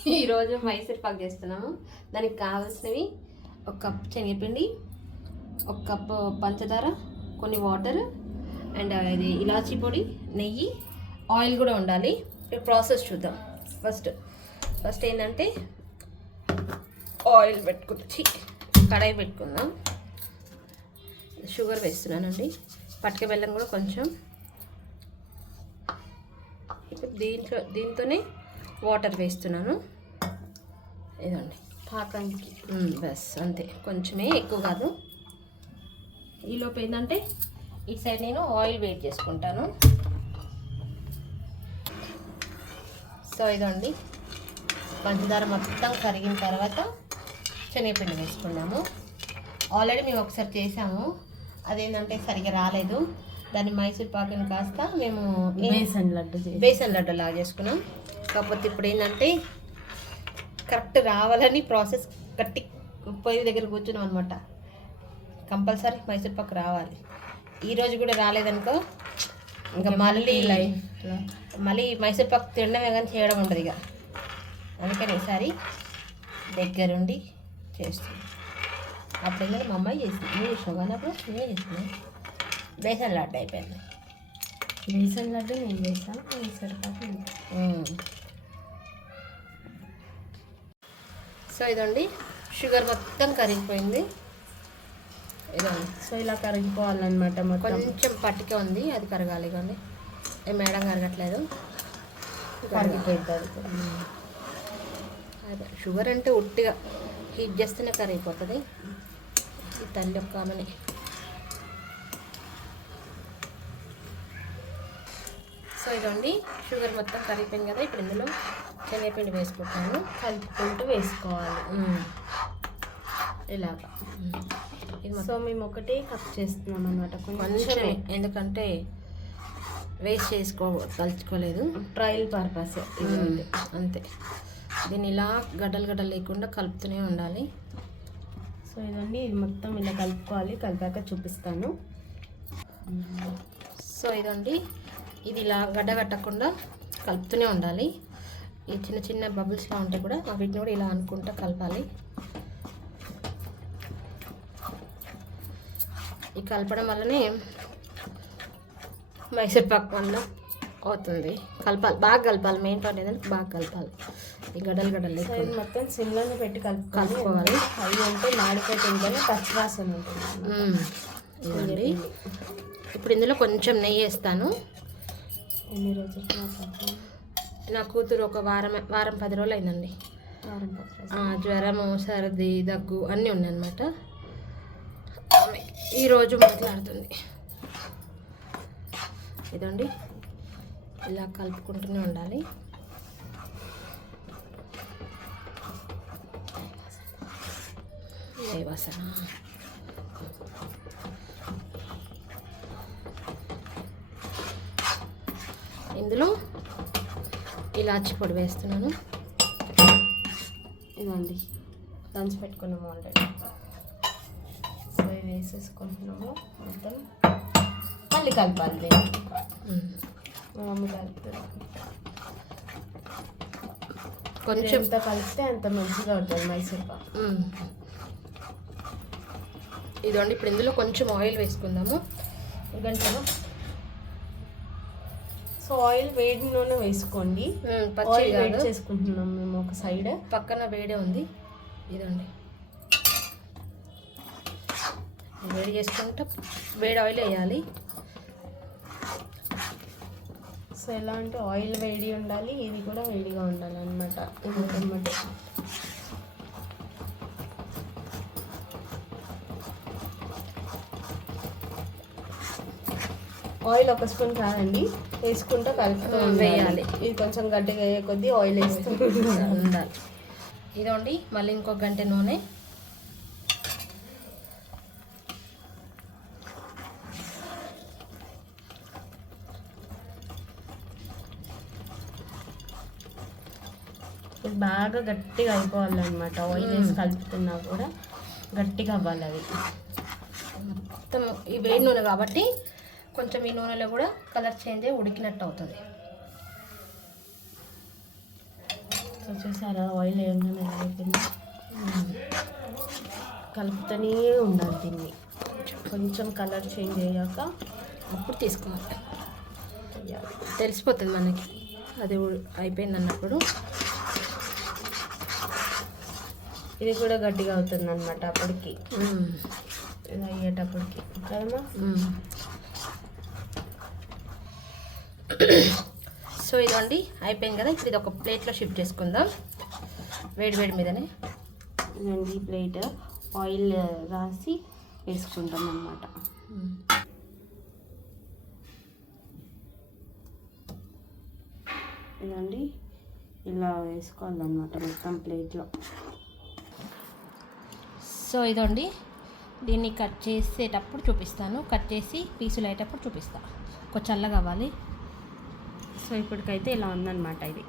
ఈరోజు మైసూర్ పాక్ చేస్తున్నాము. దానికి కావాల్సినవి ఒక కప్ శనగపిండి ఒక కప్పు పంచదార కొన్ని వాటర్ అండ్ ఇది ఇలాచీ పొడి నెయ్యి ఆయిల్ కూడా ఉండాలి. ఇప్పుడు ప్రాసెస్ చూద్దాం. ఫస్ట్ ఫస్ట్ ఏంటంటే ఆయిల్ పెట్టుకుందాం. కడాయి పెట్టుకుందాం. షుగర్ వేస్తున్నానండి. పట్టుక బెల్లం కూడా కొంచెం. ఇప్పుడు దీంట్లో దీంతోనే వాటర్ వేస్తున్నాను. ఇదండి. పాకానికి. బస్ అంతే. కొంచెమే ఎక్కువ కాదు. ఈలోపు ఏంటంటే ఈ సైడ్ నేను ఆయిల్ వేట్ చేసుకుంటాను. సో ఇదండి. పంచదార మొత్తం కరిగిన తర్వాత శనగపిండి వేసుకున్నాము. ఆల్రెడీ మేము ఒకసారి చేసాము. అదేంటంటే సరిగా రాలేదు. దాన్ని మైసూర్ పాకుని కాస్త మేము బేసన్ లడ్డు బేసన్ లడ్డు లాగా చేసుకున్నాం కాకపోతే ఇప్పుడు ఏంటంటే కరెక్ట్ రావాలని ప్రాసెస్ గట్టి పొయ్యి దగ్గర కూర్చున్నాం అనమాట కంపల్సరీ మైసూర్ పాకు రావాలి. ఈ రోజు కూడా రాలేదనుకో ఇంకా మళ్ళీ మళ్ళీ మైసూర్ పాకు తినడమే కానీ చేయడం ఉండదు ఇక. అందుకని ఈసారి దగ్గరుండి చేస్తుంది అప్పుడు ఏంటంటే మా అమ్మాయి చేసింది. నువ్వు చేసినావు కానీ అప్పుడు నేనే చేసిన బేసన్ లడ్డు అయిపోయింది. బేసన్ లడ్డు నేను చేసాను సరిపాటు మ్మ్. సో ఇదండి. షుగర్ మొత్తం కరిగిపోయింది. ఇదండి సో ఇలా కరిగిపోవాలన్నమాట కొంచెం పట్టిక ఉంది అది కరగాలి కానీ. ఏ మేడం కరగట్లేదు. కూడా. అదే షుగర్ అంటే ఉట్టిగా హీట్ చేస్తేనే కరిగిపోతుంది. ఈ తల్లి ఒక్క ఆమెని. సో ఇదండి షుగర్ మొత్తం కరిగిపోయింది కదా ఇప్పుడు ఇందులో. శనగపిండి వేసుకుంటాను. కలుపుకుంటూ వేసుకోవాలి. ఇలాగా. సో మేము ఒకటే కప్ చేస్తున్నాం అనమాట కొంచెం ఎందుకంటే వేస్ట్ చేసుకో తలుచుకోలేదు. Trial purpose. అంతే. దీన్ని ఇలా గడ్డలు గడ్డలు లేకుండా కలుపుతూనే ఉండాలి. సో ఇదండి ఇది మొత్తం ఇలా కలుపుకోవాలి. కలిపాక చూపిస్తాను. సో ఇదండి. ఇది ఇలా గడ్డ కట్టకుండా కలుపుతూనే ఉండాలి. ఈ చిన్న చిన్న బబుల్స్లా ఉంటే కూడా వీటిని కూడా ఇలా అనుకుంటా కలపాలి. ఈ కలపడం వల్లనే మైసూర్ పాక్ వల్ల అవుతుంది. కలపాలి బాగా కలపాలి. మెయిన్ పాయింట్ ఏంటంటే బాగా కలపాలి. ఈ లేకుండా. ఇది మొత్తం సిమ్లోనే పెట్టి కలుపుకోవాలి కలుపుకోవాలి. అవి అంటే మాడిపోతుందని పచ్చివాసన ఉంటుంది ఇప్పుడు ఇందులో కొంచెం నెయ్యి వేస్తాను. ఎన్ని రోజులు? నా కూతురు ఒక వారం వారం పది రోజులు. అయిందండి జ్వరము సర్ది దగ్గు అన్నీ ఉన్నాయన్నమాట. ఆమె ఈరోజు మాట్లాడుతుంది. ఇదండి. ఇలా కలుపుకుంటూనే ఉండాలి. ఏ వాసన? ఇందులో ఇలాచి పొడి వేస్తున్నాను. ఇదండి దంచి పెట్టుకున్నాము ఆల్రెడీ సో ఇవి వేసేసుకుంటున్నాము మొత్తం. మళ్ళీ కలపాలి. మమ్మీ కలుపుతుంది. కొంచెం ఎంత కలిపితే అంత మంచిగా ఉంటుంది మైసూర్ పాక్. ఇదండి ఇప్పుడు ఇందులో కొంచెం ఆయిల్ వేసుకుందాము. గంటలో సో ఆయిల్ వేడి నూనె వేసుకోండి. ఆయిల్ వేడి చేసుకుంటున్నాం మేము ఒక సైడ్. పక్కన వేడే ఉంది. ఇదండి. వేడి చేసుకుంటే వేడి ఆయిల్ వేయాలి. సో ఎలా అంటే ఆయిల్ వేడి ఉండాలి ఇది కూడా వేడిగా ఉండాలి అనమాట ఇది ఆయిల్ ఒక స్పూన్ కాదండి వేసుకుంటూ కలుపుతూ. వేయాలి. ఇది కొంచెం గట్టిగా అయ్యే కొద్దీ ఆయిల్ వేస్తూ ఉండాలి. ఉండాలి ఇదండి మళ్ళీ ఇంకొక గంట నూనె ఇది బాగా గట్టిగా అయిపోవాలన్నమాట ఆయిల్ వేసి కలుపుతున్నా కూడా గట్టిగా అవ్వాలి అది మొత్తం ఈ వేడి నూనె కాబట్టి కొంచెం ఈ నూనెలో కూడా కలర్ చేంజ్ అయ్యి ఉడికినట్టు అవుతుంది. చూసారా ఆయిల్ ఎలా అయిపోయింది? కలుపుతూనే ఉండాలి దీన్ని. కొంచెం కలర్ చేంజ్ అయ్యాక అప్పుడు వేయాలి. తెలిసిపోతుంది మనకి. అది అయిపోయింది అన్నప్పుడు. ఇది కూడా గట్టిగా అవుతుంది అనమాట అప్పటికి. ఇది అయ్యేటప్పటికి. కదమ్మా మ్మ్. సో ఇదండి అయిపోయింది కదా? ఇప్పుడు ఇది ఒక ప్లేట్లో షిఫ్ట్ చేసుకుందాం. వేడి వేడి మీదనే. ఇదండి ఈ ప్లేట్ ఆయిల్ రాసి వేసుకుంటాం అనమాట మ్మ్. ఇదండి ఇలా వేసుకోవాలన్నమాట మొత్తం ప్లేట్లో సో ఇదండి దీన్ని కట్ చేసేటప్పుడు చూపిస్తాను. కట్ చేసి పీసులు అయ్యేటప్పుడు చూపిస్తాను కొంచెం చల్లగా అవ్వాలి సో ఇప్పటికైతే ఇలా ఉందన్నమాట ఇది.